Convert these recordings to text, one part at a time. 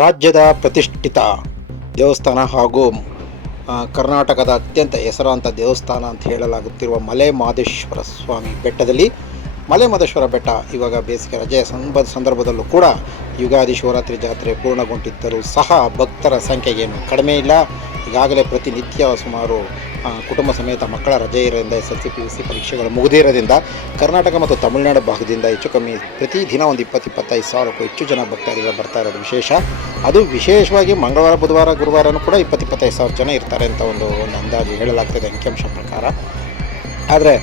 ರಾಜ್ಯದ ಪ್ರತಿಷ್ಠಿತ ದೇವಸ್ಥಾನ ಹಾಗೂ ಕರ್ನಾಟಕದ ಅತ್ಯಂತ ಹೆಸರಾಂತ ದೇವಸ್ಥಾನ ಅಂತ ಹೇಳಲಾಗುತ್ತಿರುವ ಮಲೆ ಮಹದೇಶ್ವರ ಸ್ವಾಮಿ ಬೆಟ್ಟದಲ್ಲಿ ಮಲೆ ಮಹದೇಶ್ವರ ಬೆಟ್ಟ ಇವಾಗ ಬೇಸಿಗೆ ರಜೆಯ ಸಂದರ್ಭದಲ್ಲೂ ಕೂಡ ಯುಗಾದಿ ಶಿವರಾತ್ರಿ ಜಾತ್ರೆ ಪೂರ್ಣಗೊಂಡಿದ್ದರೂ ಸಹ ಭಕ್ತರ ಸಂಖ್ಯೆಗೇನು ಕಡಿಮೆ ಇಲ್ಲ. ಈಗಾಗಲೇ ಪ್ರತಿನಿತ್ಯ ಸುಮಾರು ಕುಟುಂಬ ಸಮೇತ ಮಕ್ಕಳ ರಜೆ ಇರೋದ್ರಿಂದ SSLC PUC ಪರೀಕ್ಷೆಗಳು ಮುಗಿದಿರೋದ್ರಿಂದ ಕರ್ನಾಟಕ ಮತ್ತು ತಮಿಳುನಾಡು ಭಾಗದಿಂದ ಹೆಚ್ಚು ಕಮ್ಮಿ ಪ್ರತಿದಿನ ಒಂದು 20-25 ಸಾವಿರಕ್ಕೂ ಹೆಚ್ಚು ಜನ ಭಕ್ತಾದಿಗಳು ಬರ್ತಾ ಇರೋದು ವಿಶೇಷ. ಅದು ವಿಶೇಷವಾಗಿ ಮಂಗಳವಾರ ಬುಧವಾರ ಗುರುವಾರನೂ ಕೂಡ 20-25 ಸಾವಿರ ಜನ ಇರ್ತಾರೆ ಅಂತ ಒಂದು ಅಂದಾಜು ಹೇಳಲಾಗ್ತದೆ ಅಂಕಿಅಂಶ ಪ್ರಕಾರ. ಆದರೆ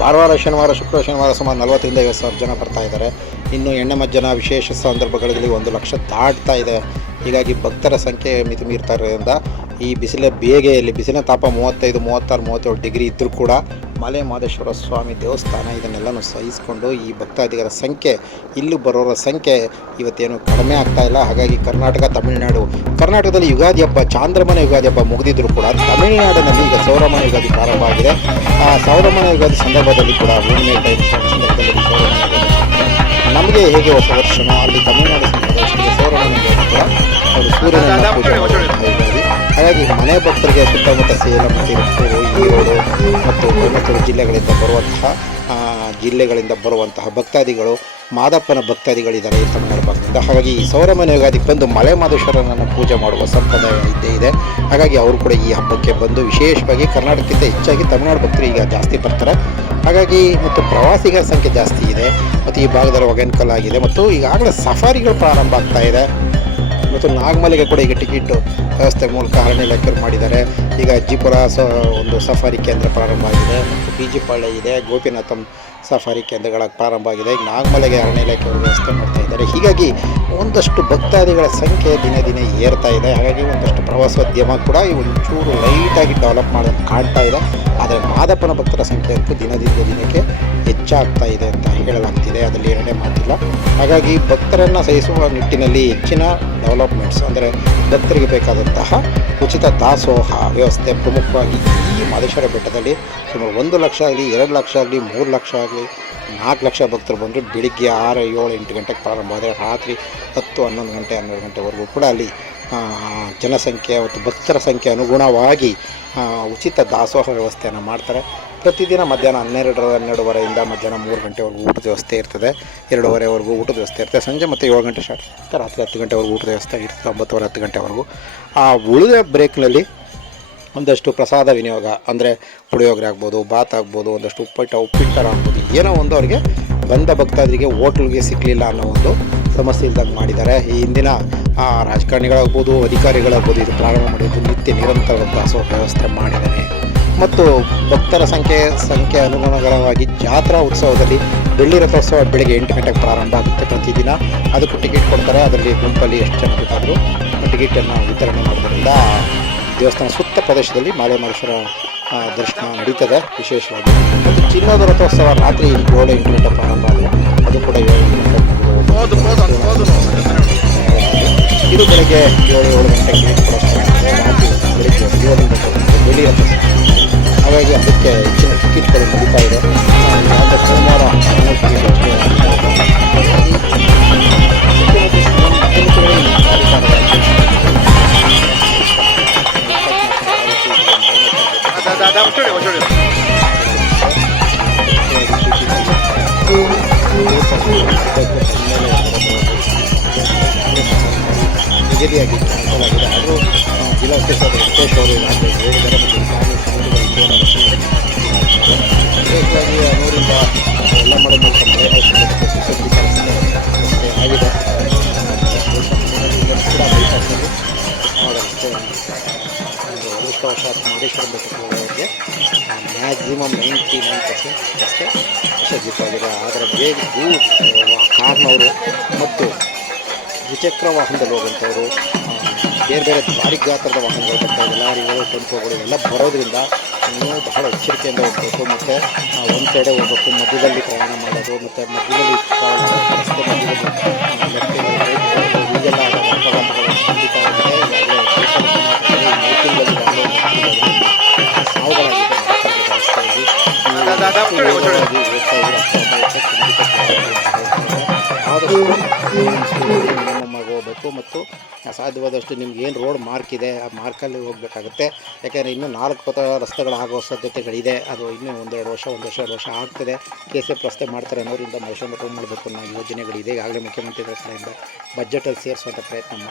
ಭಾನುವಾರ ಶನಿವಾರ ಶುಕ್ರವಾರ ಶನಿವಾರ ಸುಮಾರು 40-50 ಸಾವಿರ ಜನ ಬರ್ತಾ ಇದ್ದಾರೆ. ಇನ್ನು ಎಣ್ಣೆ ಮಜ್ಜನ ವಿಶೇಷ ಸಂದರ್ಭಗಳಲ್ಲಿ 1 ಲಕ್ಷ ದಾಟ್ತಾ ಇದೆ. ಹೀಗಾಗಿ ಭಕ್ತರ ಸಂಖ್ಯೆ ಮಿತಿ ಮೀರ್ತಾ ಇರೋದ್ರಿಂದ ಈ ಬೇಗೆಯಲ್ಲಿ ಬಿಸಿಲಿನ ತಾಪ 35, 36, 37 ಡಿಗ್ರಿ ಇದ್ದರೂ ಕೂಡ ಮಲೆ ಮಹದೇಶ್ವರ ಸ್ವಾಮಿ ದೇವಸ್ಥಾನ ಇದನ್ನೆಲ್ಲನೂ ಸಹಿಸಿಕೊಂಡು ಈ ಭಕ್ತಾದಿಗಳ ಸಂಖ್ಯೆ ಇಲ್ಲಿ ಬರೋರ ಸಂಖ್ಯೆ ಇವತ್ತೇನು ಕಡಿಮೆ ಆಗ್ತಾ ಇಲ್ಲ. ಹಾಗಾಗಿ ಕರ್ನಾಟಕದಲ್ಲಿ ಯುಗಾದಿ ಹಬ್ಬ ಚಾಂದ್ರಮಾನ ಯುಗಾದಿ ಹಬ್ಬ ಮುಗಿದಿದ್ದರೂ ಕೂಡ ತಮಿಳುನಾಡಿನಲ್ಲಿ ಈಗ ಸೌರಮಾನ ಯುಗಾದಿ ಪ್ರಾರಂಭ ಆಗಿದೆ. ಆ ಸೌರಮಾನ ಯುಗಾದಿ ಸಂದರ್ಭದಲ್ಲಿ ಕೂಡ ಹುಣ್ಣಿಮೆ ಟೈಮ್ ಸಂದರ್ಭದಲ್ಲಿ ಸೌರಮಾನ ಯುಗಾದಿ ನಮಗೆ ಹೇಗೆ ಹೊಸ ವರ್ಷನೋ ಅಲ್ಲಿ ತಮಿಳುನಾಡು ಸಂದರ್ಭದಷ್ಟಿಗೆ ಸೌರಮಾನ ಯುಗಾದಿ ಕೂಡ ಅವರು ಸೂರ್ಯನ ಪೂಜೆ ಮಾಡುವಂತಹ ಯುಗಾದಿ. ಹಾಗಾಗಿ ಮನೆ ಭಕ್ತರಿಗೆ ಸುತ್ತಮುತ್ತ ಸೇಲಂ, ತಿರುಪೂರು, ಈರೋಡು ಮತ್ತು ಕೊಯಮತ್ತೂರು ಜಿಲ್ಲೆಗಳಿಂದ ಬರುವಂತಹ ಭಕ್ತಾದಿಗಳು ಮಾದಪ್ಪನ ಭಕ್ತಾದಿಗಳಿದ್ದಾರೆ ಈ ತಮಿಳುನಾಡು ಭಾಗದಿಂದ. ಹಾಗಾಗಿ ಈ ಸೌರಮಾನ ಯುಗಾದಿಗೆ ಬಂದು ಮಲೆ ಮಹದೇಶ್ವರನನ್ನು ಪೂಜೆ ಮಾಡುವ ಸಂಪ್ರದಾಯ ಇದ್ದೇ ಇದೆ. ಹಾಗಾಗಿ ಅವರು ಕೂಡ ಈ ಹಬ್ಬಕ್ಕೆ ಬಂದು ವಿಶೇಷವಾಗಿ ಕರ್ನಾಟಕಕ್ಕಿಂತ ಹೆಚ್ಚಾಗಿ ತಮಿಳುನಾಡು ಭಕ್ತರು ಈಗ ಜಾಸ್ತಿ ಬರ್ತಾರೆ. ಹಾಗಾಗಿ ಮತ್ತು ಪ್ರವಾಸಿಗರ ಸಂಖ್ಯೆ ಜಾಸ್ತಿ ಇದೆ. ಮತ್ತು ಈ ಭಾಗದಲ್ಲಿ ಒಗೆನ್ಕಲ್ ಆಗಿದೆ ಮತ್ತು ಈಗಾಗಲೇ ಸಫಾರಿಗಳು ಪ್ರಾರಂಭ ಆಗ್ತಾ ಇದೆ. ಮತ್ತು ನಾಗಮಲೆಗೆ ಕೂಡ ಈಗ ಟಿಕೆಟ್ ವ್ಯವಸ್ಥೆ ಮೂಲಕ ಅರಣ್ಯ ಇಲಾಖೆಯವರು ಮಾಡಿದ್ದಾರೆ. ಈಗ ಅಜ್ಜಿಪುರ ಒಂದು ಸಫಾರಿ ಕೇಂದ್ರ ಪ್ರಾರಂಭ ಆಗಿದೆ. ಮತ್ತು ಬಿಜಿಪಾಳ್ಯ ಇದೆ, ಗೋಪಿನಾಥಂ ಸಫಾರಿ ಕೇಂದ್ರಗಳ ಪ್ರಾರಂಭ ಆಗಿದೆ. ಈಗ ನಾಗಮಲೆಗೆ ಅರಣ್ಯ ಇಲಾಖೆಯವರು ವ್ಯವಸ್ಥೆ ಮಾಡ್ತಾ ಇದ್ದಾರೆ. ಹೀಗಾಗಿ ಒಂದಷ್ಟು ಭಕ್ತಾದಿಗಳ ಸಂಖ್ಯೆ ದಿನೇ ದಿನೇ ಏರ್ತಾ ಇದೆ. ಹಾಗಾಗಿ ಒಂದಷ್ಟು ಪ್ರವಾಸೋದ್ಯಮ ಕೂಡ ಈ ಒಂಚೂರು ಲೈಟಾಗಿ ಡೆವಲಪ್ ಮಾಡೋದು ಕಾಣ್ತಾ ಇದೆ. ಆದರೆ ಮಾದಪ್ಪನ ಭಕ್ತರ ಸಂಖ್ಯೆ ಅಂತೂ ದಿನದಿಂದ ದಿನಕ್ಕೆ ಹೆಚ್ಚಾಗ್ತಾ ಇದೆ ಅಂತ ಹೇಳಲಾಗ್ತಿದೆ, ಅದರಲ್ಲಿ ಎರಡೇ ಮಾತಿಲ್ಲ. ಹಾಗಾಗಿ ಭಕ್ತರನ್ನು ಸಹಿಸುವ ನಿಟ್ಟಿನಲ್ಲಿ ಹೆಚ್ಚಿನ ಡೆವಲಪ್ಮೆಂಟ್ಸ್ ಅಂದರೆ ಭಕ್ತರಿಗೆ ಬೇಕಾದಂತಹ ಉಚಿತ ದಾಸೋಹ ವ್ಯವಸ್ಥೆ ಪ್ರಮುಖವಾಗಿ ಈ ಮಹದೇಶ್ವರ ಬೆಟ್ಟದಲ್ಲಿ ಸುಮಾರು 1 ಲಕ್ಷ ಆಗಲಿ, 2 ಲಕ್ಷ ಆಗಲಿ, 3 ಲಕ್ಷ ಆಗಲಿ, 4 ಲಕ್ಷ ಭಕ್ತರು ಬಂದರು ಬೆಳಿಗ್ಗೆ 6, 7, 8 ಗಂಟೆಗೆ ಪ್ರಾರಂಭ ಆದರೆ ರಾತ್ರಿ 10, 11 ಗಂಟೆ 12 ಗಂಟೆವರೆಗೂ ಕೂಡ ಅಲ್ಲಿ ಜನಸಂಖ್ಯೆ ಮತ್ತು ಭಕ್ತರ ಸಂಖ್ಯೆ ಅನುಗುಣವಾಗಿ ಉಚಿತ ದಾಸೋಹ ವ್ಯವಸ್ಥೆಯನ್ನು ಮಾಡ್ತಾರೆ. ಪ್ರತಿದಿನ ಮಧ್ಯಾಹ್ನ 12:30 ಮಧ್ಯಾಹ್ನ 3 ಗಂಟೆವರೆಗೂ ಊಟದ ವ್ಯವಸ್ಥೆ ಇರ್ತದೆ. 2:30ವರೆಗೂ ಊಟದ ವ್ಯವಸ್ಥೆ ಇರ್ತದೆ. ಸಂಜೆ ಮತ್ತು 7 ಗಂಟೆ ಸ್ಟಾರ್ಟ್ ಆಗುತ್ತೆ. ರಾತ್ರಿ 10 ಗಂಟೆವರೆಗೂ ಊಟದ ವ್ಯವಸ್ಥೆ ಇರ್ತದೆ. 9:30, 10 ಗಂಟೆವರೆಗೂ. ಆ ಉಳಿದ ಬ್ರೇಕ್ನಲ್ಲಿ ಒಂದಷ್ಟು ಪ್ರಸಾದ ವಿನಿಯೋಗ ಅಂದರೆ ಪುಳಿಯೋಗರೆ ಆಗ್ಬೋದು, ಬಾತ್ ಆಗ್ಬೋದು, ಒಂದಷ್ಟು ಉಪ್ಪಿಟ್ಟರ ಆಗ್ಬೋದು, ಏನೋ ಒಂದು ಅವರಿಗೆ ಬಂದ ಭಕ್ತಾದಿಗೆ ಹೋಟ್ಲಿಗೆ ಸಿಗಲಿಲ್ಲ ಅನ್ನೋ ಒಂದು ಸಮಸ್ಯೆ ಇಲ್ದಂಗೆ ಮಾಡಿದ್ದಾರೆ. ಈ ಹಿಂದಿನ ರಾಜಕಾರಣಿಗಳಾಗ್ಬೋದು, ಅಧಿಕಾರಿಗಳಾಗ್ಬೋದು ಇದು ಪ್ರಾರಂಭ ಮಾಡಿದ್ದು ನಿತ್ಯ ನಿರಂತರ ದಾಸೋಹ ವ್ಯವಸ್ಥೆ ಮಾಡಿದ್ದಾರೆ. ಮತ್ತು ಭಕ್ತರ ಸಂಖ್ಯೆ ಅನುಗುಣವಾಗಿ ಜಾತ್ರಾ ಉತ್ಸವದಲ್ಲಿ ಬೆಳ್ಳಿ ರಥೋತ್ಸವ ಬೆಳಗ್ಗೆ 8 ಗಂಟೆಗೆ ಪ್ರಾರಂಭ ಆಗುತ್ತೆ ಪ್ರತಿದಿನ. ಅದಕ್ಕೂ ಟಿಕೆಟ್ ಕೊಡ್ತಾರೆ. ಅದರಲ್ಲಿ ಗುಂಪಲ್ಲಿ ಎಷ್ಟು ಜನ ಬೇಕಾದರೂ ಟಿಕೆಟನ್ನು ವಿತರಣೆ ಮಾಡೋದ್ರಿಂದ ದೇವಸ್ಥಾನ ಸುತ್ತ ಪ್ರದೇಶದಲ್ಲಿ ಮಲೆ ಮಹದೇಶ್ವರ ದರ್ಶನ ನಡೀತದೆ ವಿಶೇಷವಾಗಿ. ಮತ್ತು ಚಿನ್ನದ ರಥೋತ್ಸವ ರಾತ್ರಿ 7-8 ಗಂಟೆ ಪ್ರಾರಂಭ ಆದರೆ ಅದು ಕೂಡ 7 ಗಂಟೆ ಇದು ಬೆಳಗ್ಗೆ 7 ಗಂಟೆಗೆ ಟಿಕೆಟ್ ಕೊಡೋಷ್ಟು ರಾತ್ರಿ ಬೆಳಗ್ಗೆ 7 ಗಂಟೆ ಬೆಳ್ಳಿ ರಥೋತ್ಸವ. ಹಾಗಾಗಿ ಅದಕ್ಕೆ ಹೆಚ್ಚಿನ ಟಿಕೆಟ್ಗಳು ನಡೀತಾ ಇದೆ. ಸೋಮವಾರ ನಿಗದಿಯಾಗಿ ಕ್ಯಾನ್ಸಲ್ ಆಗಿದೆ. ಆದರೂ ಜಿಲ್ಲಾ ಉಸ್ತುವಾರಿ ವೆಂಕಟೇಶ್ ಅವರು ಹೇಳಿದ್ದಾರೆ. ವಿಶೇಷವಾಗಿ 100ರಿಂದ ಎಲ್ಲ ಮಾಡೋ ಮೂಲಕ ಮಲೆ ಮಹದೇಶ್ವರ ಸುಸಜ್ಜಿತ ಆಗಿದೆ. ಕೂಡ ಬೈಪಾಸಲ್ಲಿ ರಸ್ತೆ ಒಂದು ಅದೃಷ್ಟವಶಾತ್ ಮಹದೇಶ್ವರ ಬೆಟ್ಟಕ್ಕೆ ಹೋಗೋರಿಗೆ ಮ್ಯಾಕ್ಸಿಮಮ್ 99% ಅಷ್ಟೇ ಸುಸಜ್ಜಿತವಾಗಿದೆ. ಅದರ ಕಾರ್ನವರು ಮತ್ತು ದ್ವಿಚಕ್ರ ವಾಹನದಲ್ಲಿ ಹೋಗುವಂಥವ್ರು, ಬೇರೆ ಭಾರಿ ಗಾತ್ರದ ವಾಹನಗಳು ಬರ್ತಾಯಿದೆ, ಲಾರಿಗಳು, ಟೆಂಪೋಗಳು ಎಲ್ಲ ಬರೋದ್ರಿಂದ ನೀವು ಬಹಳ ಎಚ್ಚರಿಕೆಯಿಂದ ಹೋಗಬೇಕು. ಮತ್ತು ಒಂದು ಸೈಡೇ ಹೋಗಬೇಕು, ಮಧ್ಯದಲ್ಲಿ ಪ್ರಯಾಣ ಮಾಡೋದು ಮತ್ತು ಮಧ್ಯದಲ್ಲಿ ರಸ್ತೆ ಮಧ್ಯದಲ್ಲಿ ಹೀಗೆಲ್ಲ ಅಪಘಾತಗಳು ಖಂಡಿತ ಆಗಿದೆ. ಈಗಾಗಲೇ ಸಾವುಗಳಾಗಿದೆ ರಸ್ತೆಯಲ್ಲಿ. ಆದಷ್ಟು ಮಾಡಬೇಕು ಮತ್ತು ಸಾಧ್ಯವಾದಷ್ಟು ನಿಮ್ಗೆ ಏನು ರೋಡ್ ಮಾರ್ಕ್ ಇದೆ ಆ ಮಾರ್ಕಲ್ಲಿ ಹೋಗಬೇಕಾಗುತ್ತೆ. ಯಾಕೆಂದರೆ ಇನ್ನೂ 4 ರಸ್ತೆಗಳಾಗೋ ಸಾಧ್ಯತೆಗಳಿದೆ. ಅದು ಇನ್ನೂ 1-2 ವರ್ಷ ಆಗ್ತದೆ. KCF ರಸ್ತೆ ಮಾಡ್ತಾರೆ, 100ರಿಂದ ಮಹೇಶ್ವರ ಮಠ ಮಾಡಬೇಕು ಅನ್ನೋ ಯೋಜನೆಗಳಿದೆ. ಈಗಾಗಲೇ ಮುಖ್ಯಮಂತ್ರಿಗಳ ಕಡೆಯಿಂದ ಬಜೆಟಲ್ಲಿ ಸೇರಿಸುವಂಥ ಪ್ರಯತ್ನ